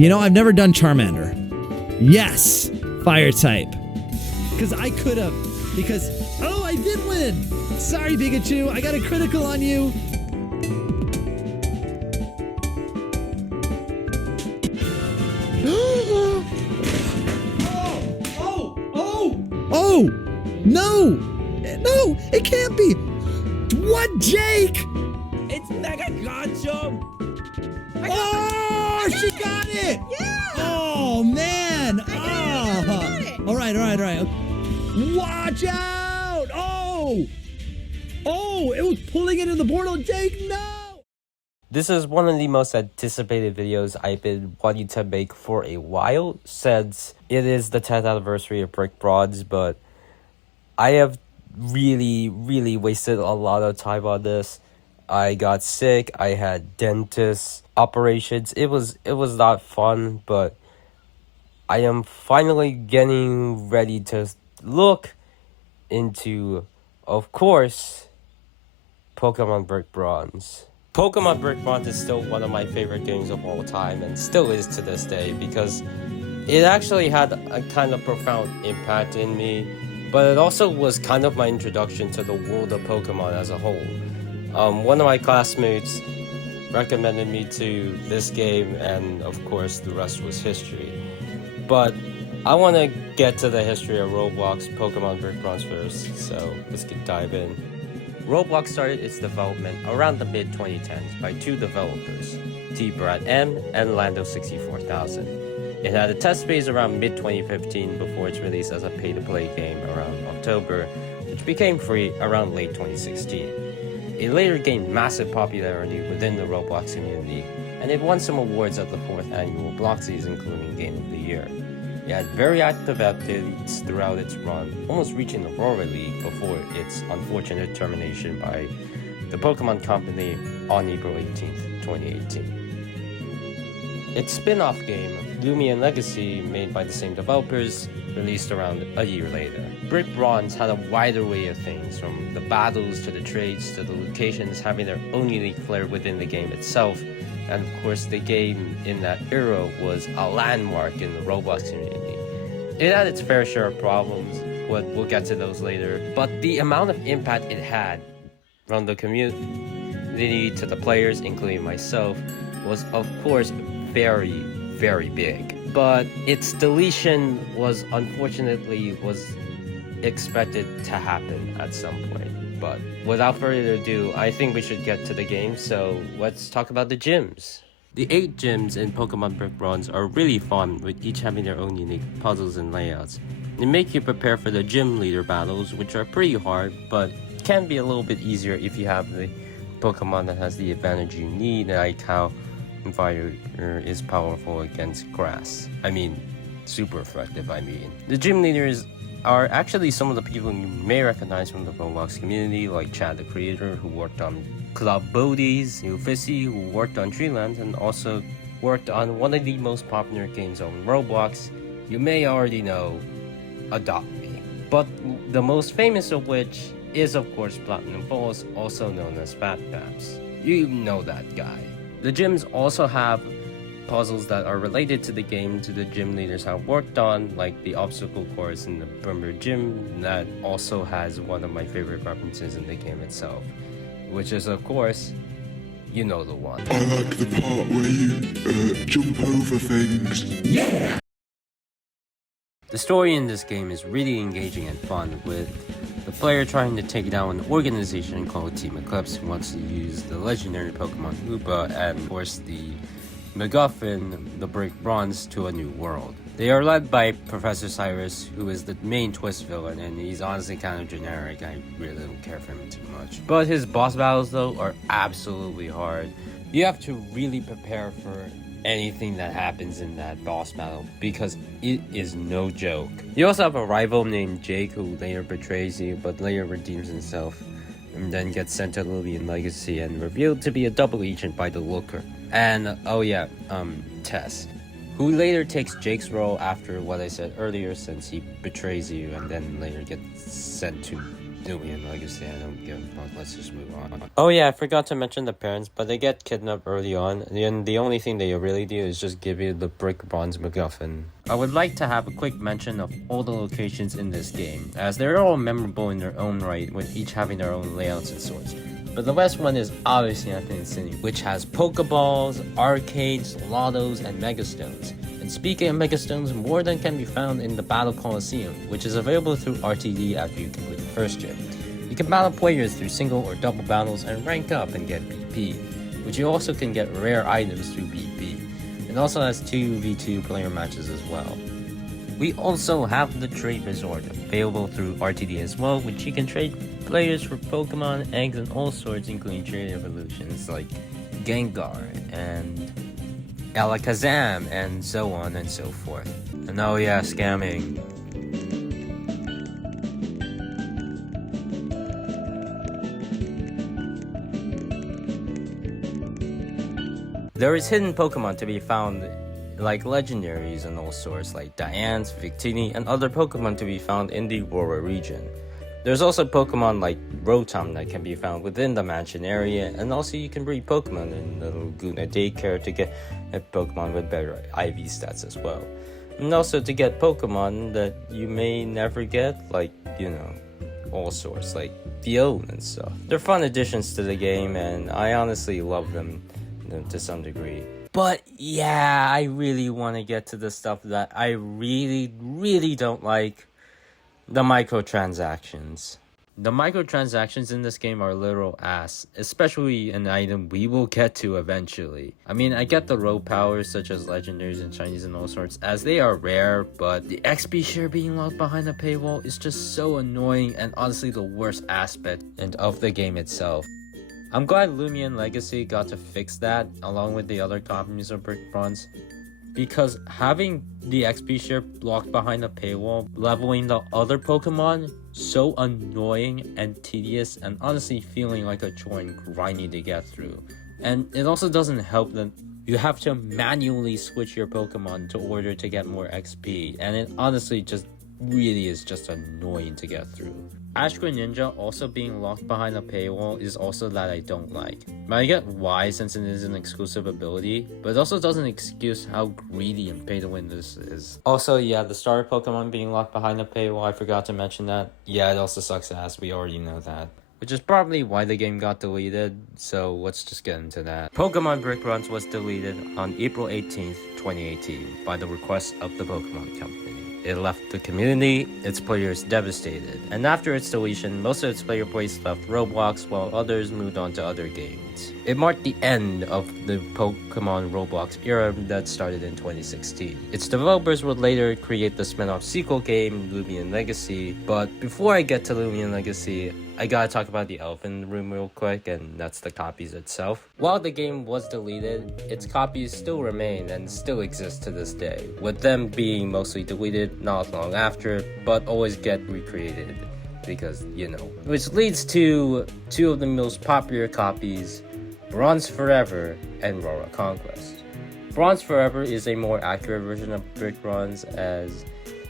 You know, I've never done Charmander. Yes, fire type. Because I could have. Because, oh, I did win. Sorry, Pikachu. I got a critical on you. Oh, no. No, it can't be. What, Jake? It's Mega Gotcha! Oh, she got it! Yeah! Oh, man! I got it. All right. Watch out! Oh! Oh, it was pulling it in the portal, Jake, no! This is one of the most anticipated videos I've been wanting to make for a while, since it is the 10th anniversary of Brick Bronze, but I have really wasted a lot of time on this. I got sick, I had dentist operations. It was not fun, but I am finally getting ready to look into, of course, Pokemon Brick Bronze. Pokemon Brick Bronze is still one of my favorite games of all time, and still is to this day, because it actually had a kind of profound impact in me, but it also was kind of my introduction to the world of Pokemon as a whole. One of my classmates recommended me to this game, and of course the rest was history. But I want to get to the history of Roblox Pokemon Brick Bronze first, so let's dive in. Roblox started its development around the mid-2010s by two developers, T. Brad M. and Lando64000. It had a test phase around mid-2015 before its release as a pay-to-play game around October, which became free around late 2016. It later gained massive popularity within the Roblox community, and it won some awards at the 4th annual Bloxies, including Game of the Year. It had very active athletes throughout its run, almost reaching the Aurora League before its unfortunate termination by the Pokemon Company on April 18th, 2018. Its spin-off game, Lumion Legacy, made by the same developers, released around a year later. Brick Bronze had a wide array of things, from the battles to the trades to the locations having their own unique flair within the game itself, and of course the game in that era was a landmark in the Roblox community. It had its fair share of problems, but we'll get to those later, but the amount of impact it had from the community to the players, including myself, was of course very big. But its deletion was unfortunately expected to happen at some point. But without further ado, I think we should get to the game, so let's talk about the gyms. The 8 gyms in Pokemon Brick Bronze are really fun, with each having their own unique puzzles and layouts. They make you prepare for the gym leader battles, which are pretty hard, but can be a little bit easier if you have the Pokemon that has the advantage you need, like how Fire is powerful against grass. Super effective, The gym leaders are actually some of the people you may recognize from the Roblox community, like Chad the creator, who worked on Club Bodies, Ufisi, who worked on Treeland, and also worked on one of the most popular games on Roblox. You may already know, Adopt Me. But the most famous of which is of course Platinum Falls, also known as Fat Paps. You know that guy. The gyms also have puzzles that are related to the game the gym leaders have worked on, like the obstacle course in the Brimmer Gym, that also has one of my favorite references in the game itself, which is of course, you know the one. I like the part where you jump over things. Yeah! The story in this game is really engaging and fun, with the player trying to take down an organization called Team Eclipse, who wants to use the legendary Pokemon Hoopa and force the MacGuffin, the Brick Bronze, to a new world. They are led by Professor Cyrus, who is the main twist villain, and he's honestly kind of generic. I really don't care for him too much. But his boss battles, though, are absolutely hard. You have to really prepare for anything that happens in that boss battle, because it is no joke. You also have a rival named Jake, who later betrays you, but later redeems himself, and then gets sent to Lumion Legacy and revealed to be a double agent by the Looker. And, Tess, who later takes Jake's role after what I said earlier, since he betrays you and then later gets sent to Lumion Legacy, I don't give a fuck, let's just move on. Oh yeah, I forgot to mention the parents, but they get kidnapped early on, and the only thing they really do is just give you the brick bronze MacGuffin. I would like to have a quick mention of all the locations in this game, as they're all memorable in their own right, with each having their own layouts and sorts. But the best one is obviously Infinite City, which has Pokeballs, arcades, lottos, and Megastones. And speaking of Megastones, more than can be found in the Battle Coliseum, which is available through RTD after you complete the first gym. You can battle players through single or double battles and rank up and get BP, which you also can get rare items through BP. It also has 2v2 player matches as well. We also have the Trade Resort available through RTD as well, which you can trade players for Pokemon, eggs, and all sorts, including trade evolutions like Gengar and Alakazam and so on and so forth. And oh yeah, scamming. There is hidden Pokemon to be found, like legendaries and all sorts, like Diane's, Victini, and other Pokemon to be found in the Aurora region. There's also Pokemon like Rotom that can be found within the mansion area, and also you can breed Pokemon in the Laguna daycare to get a Pokemon with better IV stats as well. And also to get Pokemon that you may never get, like, you know, all sorts, like Fion and stuff. They're fun additions to the game, and I honestly love them to some degree. But yeah, I really want to get to the stuff that I really don't like. The microtransactions. The microtransactions in this game are literal ass, especially an item we will get to eventually. I mean, I get the rogue powers such as legendaries and shinies and all sorts, as they are rare, but the XP share being locked behind a paywall is just so annoying and honestly the worst aspect of the game itself. I'm glad Lumion Legacy got to fix that along with the other copies of Brick Bronze, because having the XP share blocked behind a paywall, leveling the other Pokemon, so annoying and tedious and honestly feeling like a chore and grindy to get through. And it also doesn't help that you have to manually switch your Pokemon to order to get more XP, and it honestly just really is just annoying to get through. Ash Greninja also being locked behind a paywall is also that I don't like. But I get why, since it is an exclusive ability, but it also doesn't excuse how greedy and pay to win this is. Also, yeah, the starter Pokemon being locked behind a paywall, I forgot to mention that. Yeah, it also sucks ass, we already know that. Which is probably why the game got deleted, so let's just get into that. Pokemon Brick Bronze was deleted on April 18th, 2018 by the request of the Pokemon Company. It left the community, its players devastated, and after its deletion, most of its player base left Roblox while others moved on to other games. It marked the end of the Pokemon Roblox era that started in 2016. Its developers would later create the spin-off sequel game, Lumion Legacy, but before I get to Lumion Legacy, I gotta talk about the elephant in the room real quick, and that's the copies itself. While the game was deleted, its copies still remain and still exist to this day, with them being mostly deleted not long after, but always get recreated, because, you know. Which leads to two of the most popular copies, Bronze Forever and Aurora Conquest. Bronze Forever is a more accurate version of Brick Bronze, as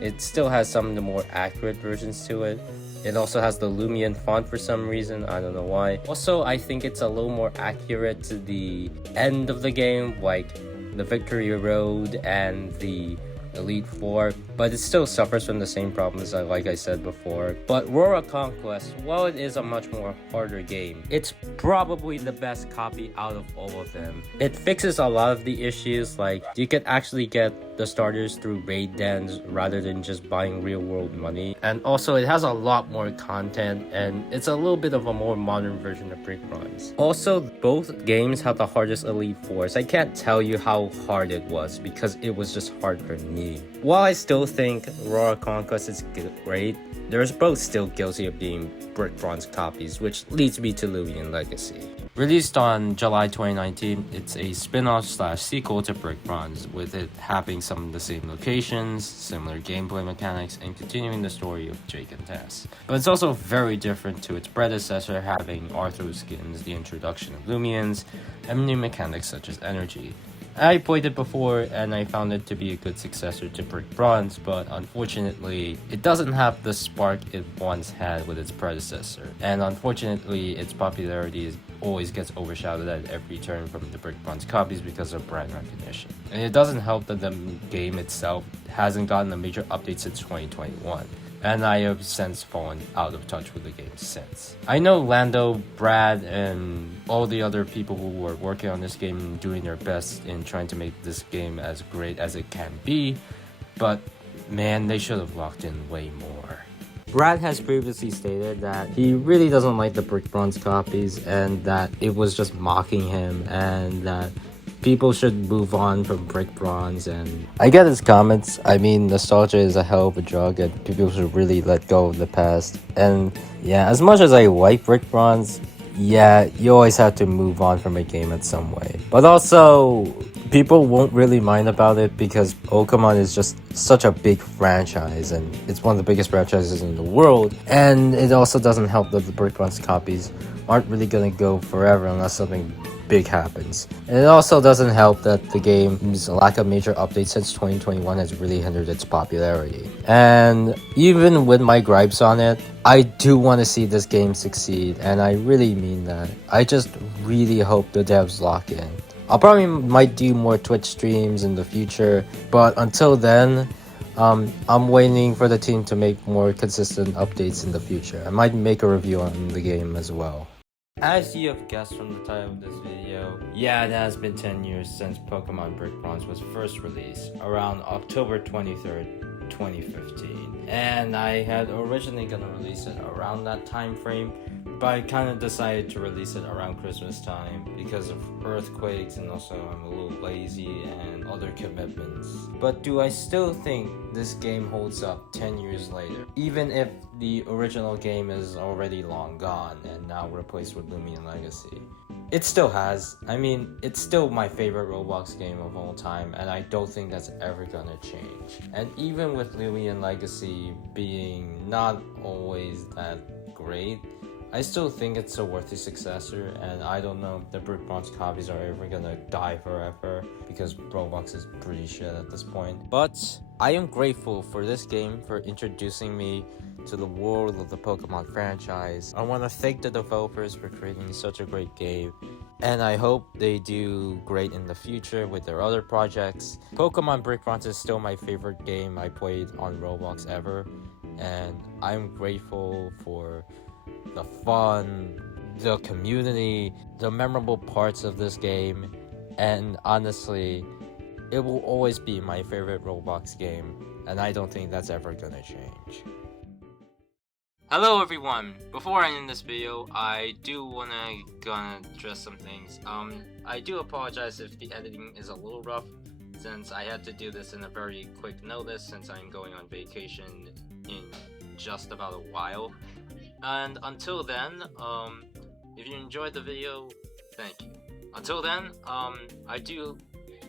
it still has some of the more accurate versions to it. It also has the Lumion font for some reason, I don't know why. Also, I think it's a little more accurate to the end of the game, like the Victory Road and the Elite Four, but it still suffers from the same problems like I said before. But Aurora Conquest, while it is a much more harder game, it's probably the best copy out of all of them. It fixes a lot of the issues, like you could actually get the starters through raid dens rather than just buying real world money. And also it has a lot more content, and it's a little bit of a more modern version of Brick Bronze. Also, both games have the hardest Elite Fours. I can't tell you how hard it was because it was just hard for me. While I still think Aurora Conquest is great, there's both still guilty of being Brick Bronze copies, which leads me to Lumion Legacy. Released on July 2019, it's a spin-off / sequel to Brick Bronze, with it having some of the same locations, similar gameplay mechanics, and continuing the story of Jake and Tess. But it's also very different to its predecessor, having Arthur skins, the introduction of Lumions, and new mechanics such as energy. I played it before and I found it to be a good successor to Brick Bronze, but unfortunately, it doesn't have the spark it once had with its predecessor. And unfortunately, its popularity always gets overshadowed at every turn from the Brick Bronze copies because of brand recognition. And it doesn't help that the game itself hasn't gotten a major update since 2021. And I have since fallen out of touch with the game since. I know Lando, Brad, and all the other people who were working on this game doing their best in trying to make this game as great as it can be, but man, they should have locked in way more. Brad has previously stated that he really doesn't like the Brick Bronze copies and that it was just mocking him and that people should move on from Brick Bronze. And I get his comments. I mean, nostalgia is a hell of a drug and people should really let go of the past. And yeah, as much as I like Brick Bronze, yeah, you always have to move on from a game in some way. But also, people won't really mind about it because Pokemon is just such a big franchise and it's one of the biggest franchises in the world. And it also doesn't help that the Brick Bronze copies aren't really gonna go forever unless something big happens. And it also doesn't help that the game's lack of major updates since 2021 has really hindered its popularity. And even with my gripes on it, I do want to see this game succeed, and I really mean that. I just really hope the devs lock in. I'll probably might do more Twitch streams in the future, but until then, I'm waiting for the team to make more consistent updates in the future. I might make a review on the game as well. As you have guessed from the title of this video, yeah, it has been 10 years since Pokemon Brick Bronze was first released, around October 23rd, 2015. And I had originally gonna release it around that time frame, but I kind of decided to release it around Christmas time because of earthquakes and also I'm a little lazy and other commitments. But do I still think this game holds up 10 years later, even if the original game is already long gone and now replaced with Lumion Legacy? It still has. I mean, it's still my favorite Roblox game of all time, and I don't think that's ever gonna change. And even with Lumion Legacy being not always that great, I still think it's a worthy successor, and I don't know if the Brick Bronze copies are ever gonna die forever because Roblox is pretty shit at this point. But I am grateful for this game for introducing me to the world of the Pokemon franchise. I want to thank the developers for creating such a great game, and I hope they do great in the future with their other projects. Pokemon Brick Bronze is still my favorite game I played on Roblox ever, and I'm grateful for the fun, the community, the memorable parts of this game, and honestly, it will always be my favorite Roblox game, and I don't think that's ever gonna change. Hello everyone! Before I end this video, I do gonna address some things. I do apologize if the editing is a little rough, since I had to do this in a very quick notice since I'm going on vacation in just about a while. And until then, if you enjoyed the video, thank you. Until then, I do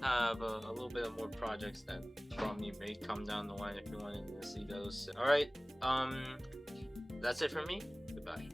have a little bit of more projects that probably may come down the line if you wanted to see those. Alright, that's it for me. Goodbye.